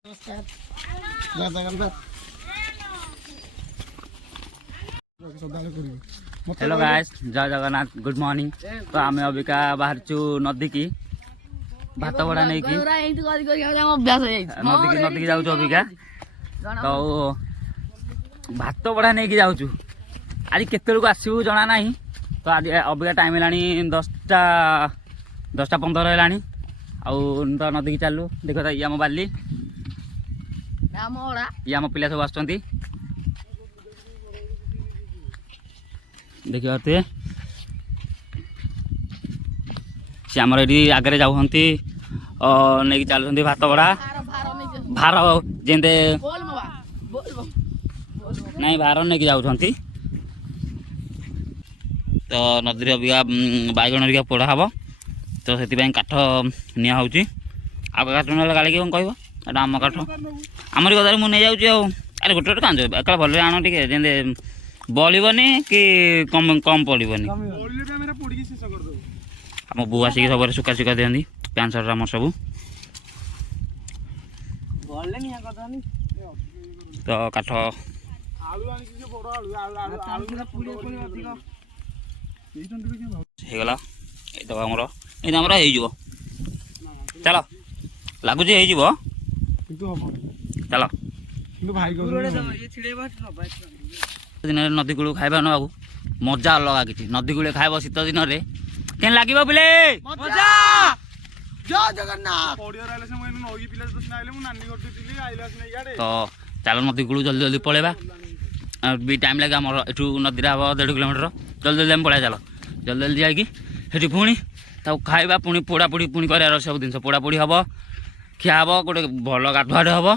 Hello guys, जय Jagannath, good morning. तो आम अबिका बाहर नदी की भात बड़ा नहीं कि नदी की जाऊँ अबिका। तो भात बड़ा नहीं कि जाऊँ आज केत आसबू जना ना। तो आज अबिका टाइम है 10:15 है। तो नदी की चलू देख ये आम बाली ये आम पिला सब आसुँच देखिए सी आमर ये आगे जाऊँगी नहीं चलुँच भात बड़ा भार जेते नहीं भार नहीं जाऊँ। तो नदी अबिका बैगण हरिका पोड़ा हम तो से काठ निया आग काठ ना गाड़ी कौन कह आम काठ आमरी गदारे मुझे नहीं जाऊँ। अरे गोटे गोटे कांच एक भल आण टे बलबनी कि कम कम पड़ोनी। आम बो आसिक सब सुखा सुखा दिखती पैंट सर्ट आम सब। तो काठ ହେଇଗଲା ଏଇତ ଆମର ଏଇତ ଆମର ହେଇଯିବ। ଚାଲ ଲାଗୁଛି ହେଇଯିବ ଚାଲ। ଦିନରେ ନଦୀ କୂଳ ଖାଇବା ନେବାକୁ ମଜା ଅଲଗା କିଛି। ନଦୀ କୂଳେ ଖାଇବ ଶୀତ ଦିନରେ କେନ୍ ଲାଗିବ ପିଲେ ମଜା। ଜୟ ଜଗନ୍ନାଥ। ତ ଚାଲ ନଦୀ କୂଳ ଜଲ୍ଦି ଜଲ୍ଦି ପଳେଇବା। भी टाइम लगे आम एठू नदी हम 1.5 किलोमीटर जल्दी जल्दी आम पड़ा चल जल्दी जल्दी जाकि सेठी पुणी खाଇବା पुणी पोड़ापोड़ी पुणी करार सब जिन पोड़ापोड़ी हम खिया हम गोटे भल गाधुआटे हम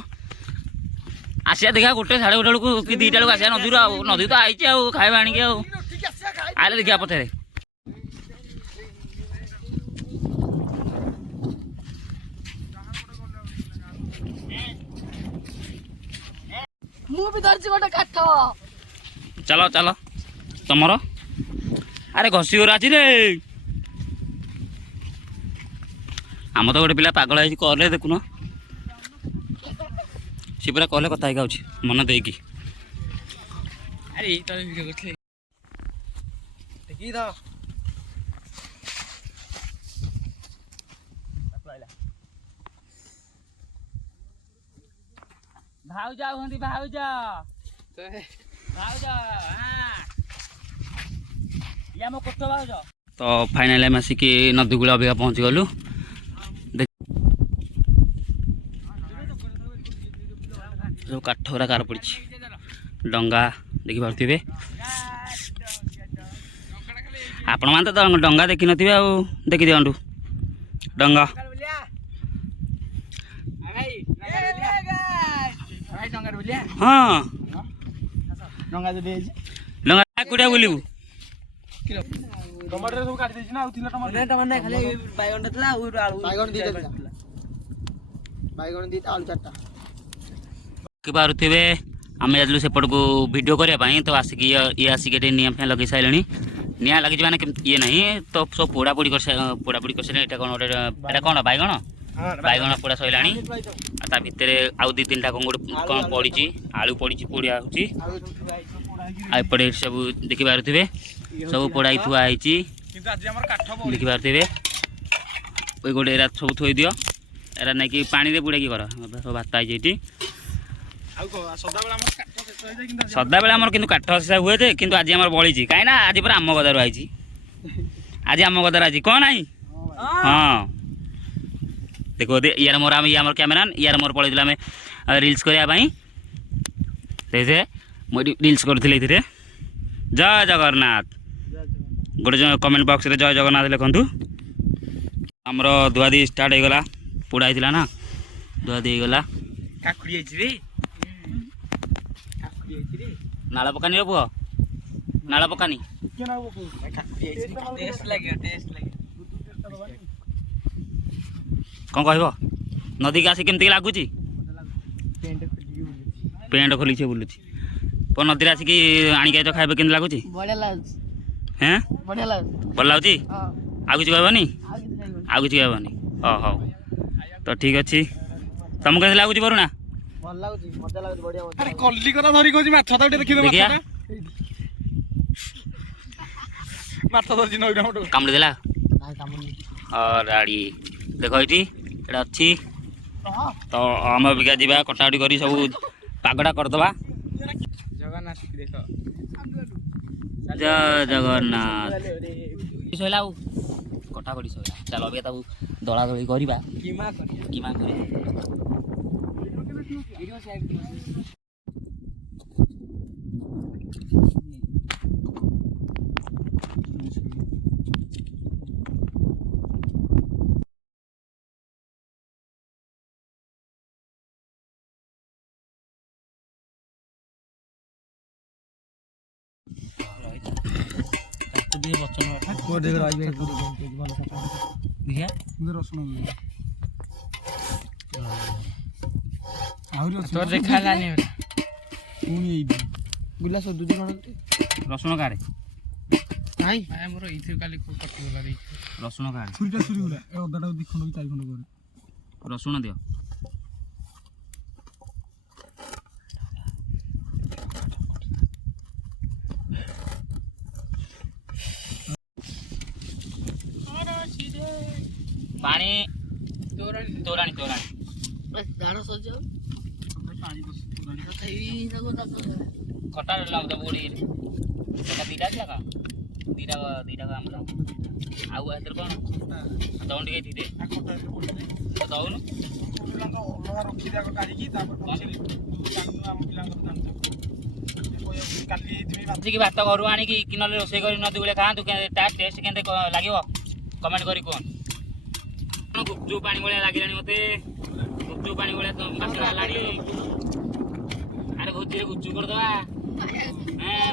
आसिया देखा 1 साढ़े 1 बेलू कि 2टा बेलू आसिया नदी नदी तो आई खाଇବା आनिक आइले देखा पछे चलो चलो तमर अरे घसी गोर आज रे आम तो गोटे पिला पागल है कले देखुन सी पूरा कहले कथा मन देकी भाउजा हुँदी भाउजा तो फाइनाल आम आसिक नदी कूल अबिका पहुँची गलु। सब काठ गुरा कार पड़ी डंगा देखी पारे आपण मैंने तो डंगा देखी नी देखी दिंटू डंगा हाँ डंगा कुटिया बुलू पारे आम जालु सेपट को वीडियो करने तो आसिक ये आसिक निआ फैन लगे सारे निआ लगी मैंने ये ना तो सब पोड़ापोड़ी कर पोड़ापोड़ी कर सारे कौन गोटे कौन बैगण बैगण पोड़ा सैला ता भितर आउ 2-3टा कौन पड़ी आलू पड़ी पोड़िया होपटे सब देखी पारे सब पोड़ाई थुआई देखी पारे गोटे एरा सब थोई दियो एरा नहीं कि पानी बुड़ाई कर सब भात आई सदा बेला आम कि काठ शेषा हुए थे कि आज आम बड़ी कहीं आज पूरा आम गदार आई आज आम गदार आज कौन आई हाँ देखो यार मोर आम यार कैमेरा यार मोर पड़े आम रिल्स करने देखिए मुझे रिल्स करी जय जगन्नाथ गोटे कमेंट बॉक्स रे जय जगन्नाथ लिखु। आमर धुआधी स्टार्ट होगा पोड़ा होता ना धुआधी होगा नाला पकानी रे पुआ नाला पकानी कौन कह नदी के आसिक केमती लगुच पेंट खोली बुलूँ नदी आसिक आणिक खाइबे केमती लगुच हैं भल लगुच आउ कि कहबनी आउ कि कहबनी हाँ हाँ तो ठीक अच्छे ତମକୁ କେମିତି ଲାଗୁଛି ବରୁଣା? ଭଲ ଲାଗୁଛି, ମଜା ଲାଗୁଛି, ବଢିଆ ମଜା। ଆରେ କଲି କଥା ଧରି କହୁଛି ମାଛ ତ ଗୋଟେ ଦେଖିଦେ ଦେଖିଆ। ମାଛ ଧରିଛି ନଈଟା ଗୋଟେ। କାମୁଡ଼ି ଦେଲା ନାଇଁ କାମୁଡିନି। ରାଡ଼ି ଦେଖ ଏଇଠି ଏଇଟା ଅଛି ତ ଆମେ ଅବିକା ଯିବା କଟାକଟି କରି ସବୁ ପାଗଟା କରିଦେବା। ଜଗନ୍ନାଥ ଦେଖ। ଜୟ ଜଗନ୍ନାଥ। ସଇଲା ଆଉ କଟାକଟି ସଇଲା, ଚାଲ ଅବିକା ତାକୁ ଦଳା ଦଳି କରିବା। କିମା କରିବା। କିମା କରିବା। ଆହୁରି ଅଛି ତୋର ଦେଖା ହେଲାନି ପୁଣି ଏଇଠି ଗୁଲା ସଦୁଛି କଣ ରସୁଣ କାଢ଼େ, ନାଇଁ ଆମର ଏଇଥିରୁ କାଲି କଟିଗଲା ରସୁଣ କାଢ଼େ, ଛୁରୀଟା ଛୁରୀ ଗୁଡ଼ା ଏ ଅଦାଟାକୁ 2 ଖଣ୍ଡ କି 4 ଖଣ୍ଡ କରେ। ରସୁଣ ଦିଅ। ପାଣି ତୋରାଣି ତୋରାଣି ଦାଣ ସଜାଉ ଖଟା ଲାଗୁଛ ବୋଡ଼ି ସେଟା ଦୁଇଟା ଆସିଲା କା ଦୁଇଟା ଆମର ଆଉ ଏଥିରେ କ'ଣ ଦଉନ ଟିକେ ଥିବେ ଦଉନୁ ଅଲଗା ରଖିଦେ ଆଗ କାଢ଼ିକି ତାପରେ କାଲି ଆସିକି ଭାତ ଘରୁ ଆଣିକି କି ନହେଲେ ରୋଷେଇ କରି ନଦୀ ବେଳେ ଖାଆନ୍ତୁ, ତା ଟେଷ୍ଟ କେମିତି ଲାଗିବ କମେଣ୍ଟ କରି କୁହନ୍ତୁ। ଗୁପଚୁପ ପାଣି ଭଳିଆ ଲାଗିଲାଣି ମତେ, ଗୁପଚୁପ ପାଣି ଭଳିଆ ବାସ୍ନା ହେଲାଣି। ଆରେ ଭୋଜିରେ ଗୁପଚୁପ କରିଦବା।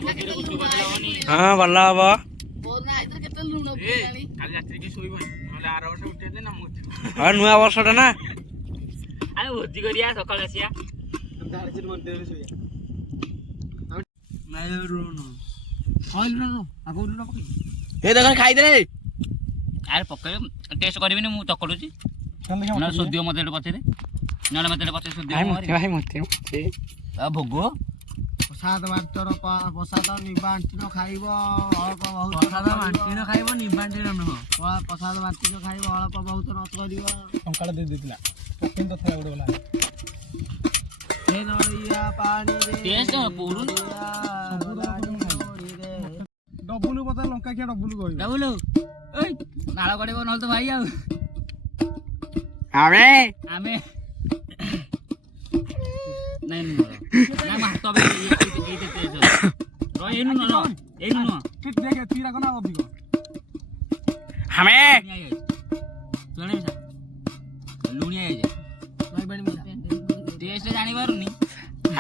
ଭୋଜିରେ ଗୁପଚୁପ କରିଦେଲେ ହବନି? ହଁ ଭଲ ହବ। କାଲି ରାତିରେ କି ଶୋଇବନି, ନହେଲେ ଆର ବର୍ଷ ଉଠେଇଲେ ନା ମୁଁ ହଁ ନୂଆ ବର୍ଷଟା ନା। ଆରେ ଭୋଜି କରିବା ସକାଳେ ଆସିବା। ଏ ଦେଖ ଖାଇଦେ। ଆରେ ପକେଇବେ ଟେଷ୍ଟ କରିବିନି, ମୁଁ ଚକଡୁଛି। ନହେଲେ ସୋଦିବ ମତେ ଏଠି ପଛରେ, ନହେଲେ ମତେ ଏଠି ପଛରେ ସୋଦିବ। ଆଉ ଭୋଗ ପ୍ରସାଦ ବାଣ୍ଟର ପ୍ରସାଦ ନିବାଣ୍ଟିନ ଖାଇବ ଅଳ୍ପ ବହୁତ ପ୍ରସାଦ ବାଣ୍ଟିନ ଖାଇବ, ନିବାଣ୍ଟିନ ନୁହଁ। ପ୍ରସାଦ ବାଣ୍ଟିନ ଖାଇବ, ଅଳ୍ପ ବହୁତ ନଷ୍ଟ କରିବ। ସକାଳେ ଦେଇ ଦେଇଥିଲା କିନ୍ତୁ ଥରେ ଗୋଟେ ଗଲା ଏ ନଡ଼ିଆ ପାଣିରେ ଟେଷ୍ଟ ପଡୁନି। ଡବୁଲୁ ପତା ଲଙ୍କା ଖିଆ ଡବୁଲୁ କହିବ। ଡବୁଲୁ ଏଇ ନାଳ କଡେଇବ ନହେଲେ ତ ଭାଇ ଆଉ ଆମେ ନାଇଁ ନା ହାତ ଏଇନୁ ନୁହଁ ଦେଖେ ତିରା କନା ଅଧିକ ଆମେ ଲୁଣିଆ ଟେଷ୍ଟ ଜାଣିପାରୁନି।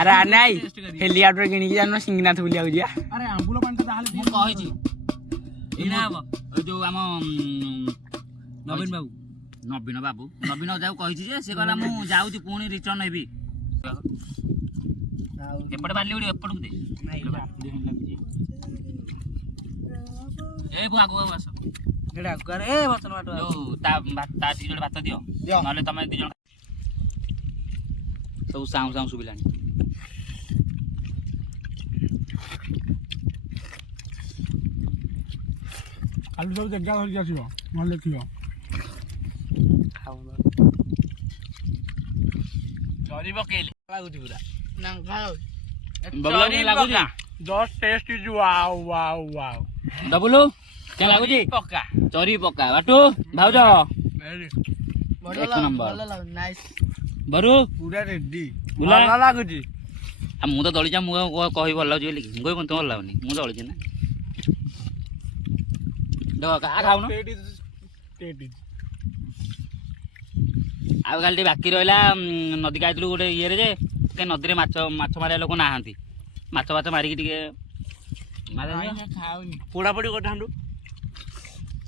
ଆରେ ନାଇଁ ହେଲିଆଟରେ କିଣିକି ଜାଣିନ ସିଂହନାଥ ବୁଲିବାକୁ ଯିବା। ଆରେ ଆମ୍ବୁଲ ପାଣିଟା ତାହେଲେ ମୁଁ କହିଛି ଏଇନା ହବ ଏଇ ଯୋଉ ଆମ ନବୀନ ବାବୁ ଯାଉ କହିଛି ଯେ ସେ କହିଲା ମୁଁ ଯାଉଛି ପୁଣି ରିଟର୍ନ ହେବି। ଏପଟେ ବାଲି ଉଡ଼ି ଏପଟକୁ ଦେ। ଏ ଆଗକୁ ଆସ ଯୋଉ ତା ଦି ଜଣ ଭାତ ଦିଅ, ନହେଲେ ତମେ 2 ଜଣ ସବୁ ସାଉଁ ଶୁଭିଲାଣି। କାଲି ସବୁ ଜାଗା ଧରିକି ଆସିବ, ନହେଲେ ଲେଖିବ ଚରି ପକେଇଲି ଲାଗୁଛି ପୁରା just test is wow wow wow. W କେଁ ଲାଗୁଛି? ପକା ଚରି ପକା ବାଟୁ ଭାଉଜ ଏକ ନମ୍ବର ବରୁ ପୁରା ରେଡି ଭଲ ଲାଗୁଛି। ଆଉ ମୁଁ ତ ଦଳିଛା, ମୁଁ କହିବି ଭଲ ଲାଗୁଛି ବୋଲି, ମୁଁ କହିବି ଭଲ ଲାଗୁନି, ମୁଁ ଦଳିଛି ନା। ଖାଉନ ଆଉ କାଲି ଟିକେ ବାକି ରହିଲା। ନଦୀ ଯାଇଥିଲୁ ଗୋଟେ ଇଏରେ ଯେ ନଦୀରେ ମାଛ ମାରିବା ଲୋକ ନାହାନ୍ତି। ମାଛ ମାରିକି ଟିକେ ପୋଡ଼ାପୋଡ଼ି କରିଥାନ୍ତୁ,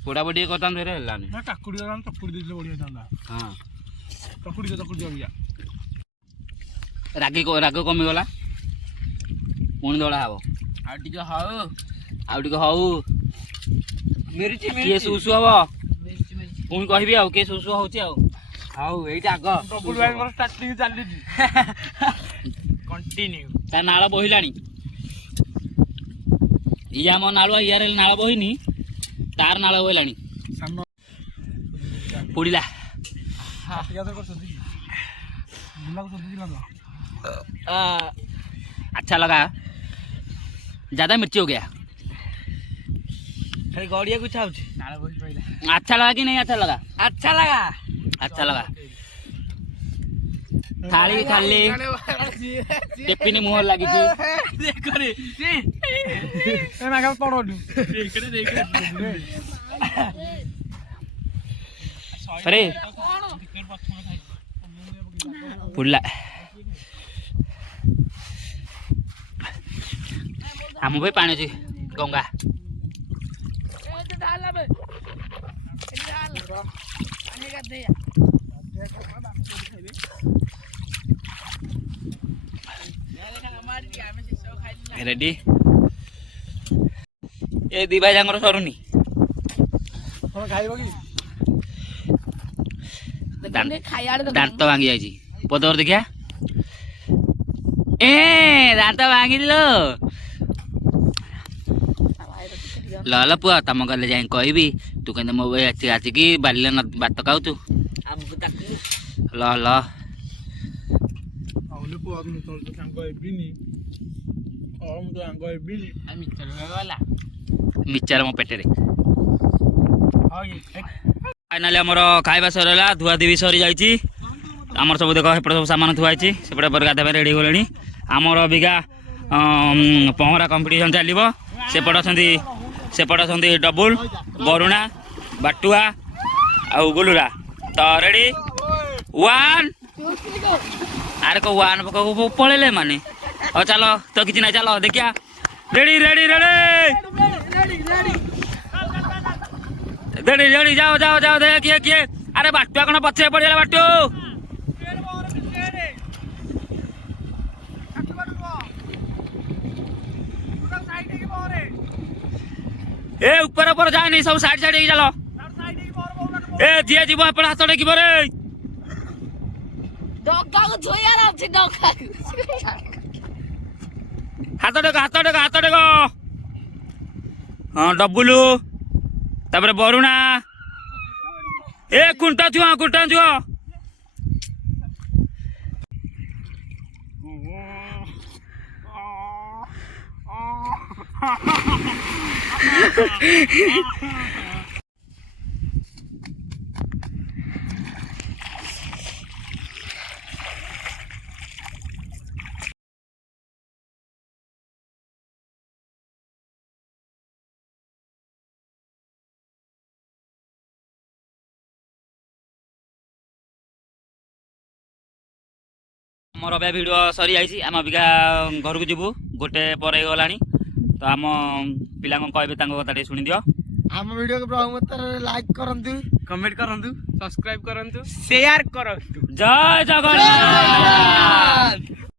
ପୋଡ଼ାପୋଡ଼ି ଟିକେ କରିଥାନ୍ତୁ, ହେଲେ ହେଲାନି। କାକୁଡ଼ି ଚକୁଡ଼ି ଦେଇଥିଲେ ବଢ଼ିଆ ହେଇଥାନ୍ତା। ହଁ ଚକୁଡ଼ି ଦିଅ ରାଗ କମିଗଲା, ପୁଣି ଦଳା ହବ। ଆଉ ଟିକେ ହଉ କିଏ ସୁସୁ ହବ ପୁଣି କହିବି ଆଉ କିଏ ସୁସୁ ହଉଛି ଆଉ। ହଉ ଏଇଟା ଆଗ ଡବୁଲ ଭାଇଙ୍କର ଷ୍ଟାର୍ଟିଂ ଚାଲିଛି କଣ୍ଟିନ୍ୟୁ। ତା ନାଳ ବୋହିଲାଣି। ଇଏ ଆମ ନାଳୁଆ, ଇଆରେ ନାଳ ବୋହିନି, ତାର ନାଳ ବୋହିଲାଣି। पुड़िला अच्छा लगा, ज्यादा मिर्ची हो गया। गड़िया कुछ अच्छा लगा कि नहीं अच्छा लगा? अच्छा लगा। अच्छा लगा। थाली खाली टिफिन मुहर लगी थी। अरे पुड़ला हम भी पानी जी गंगा रेडी। ए दी भाई जांगर सरुनी दांत भांगी जाइए पदर देखिया। ए दांत भांगी लो ल पुआ तम गले जाए कहबी तू कहते मो आसिकी बाल्य भात खाऊ तू ल ल मिचार मो पेटे फाइनाली आमर खाଇବା सरला धुआ धुई सरी जाइए। आमर सब देख सेपटे सब सामान थुआई सेपटे पर गाधा रेडी गले। आमर अबिका पहरा कंपिटिशन चलो। सेपटे अच्छा डबुल बरुणा बाटुआ आउ गुलुरा तो रेडी 1 अरे को 1 पलैले माने और चलो तो किसी ना चलो देखिया ready ready ready ready ready जाओ जाओ जाओ देखिए किए किए। अरे बाटुआ कौन पछे पड़ेगा बाटू ए ऊपर ऊपर जाए नहीं सब साइड साइड चलो। ए जी जीव आप हाथ टेक रे हाथ टेक हाथ टेक हाथ टेक। हाँ डबुलू तापर बरुणा ए कुंटा छुआ मोर अब भिड सरी जाइए। आम अबिका घर को जीवु गोटे पर गला तो आम पिला कहबे कथा शुणी दियो। आम वीडियो को प्रमुख लाइक करंतु, कमेंट करंतु, सब्सक्राइब करंतु, शेयर करंतु। जय जगन्नाथ।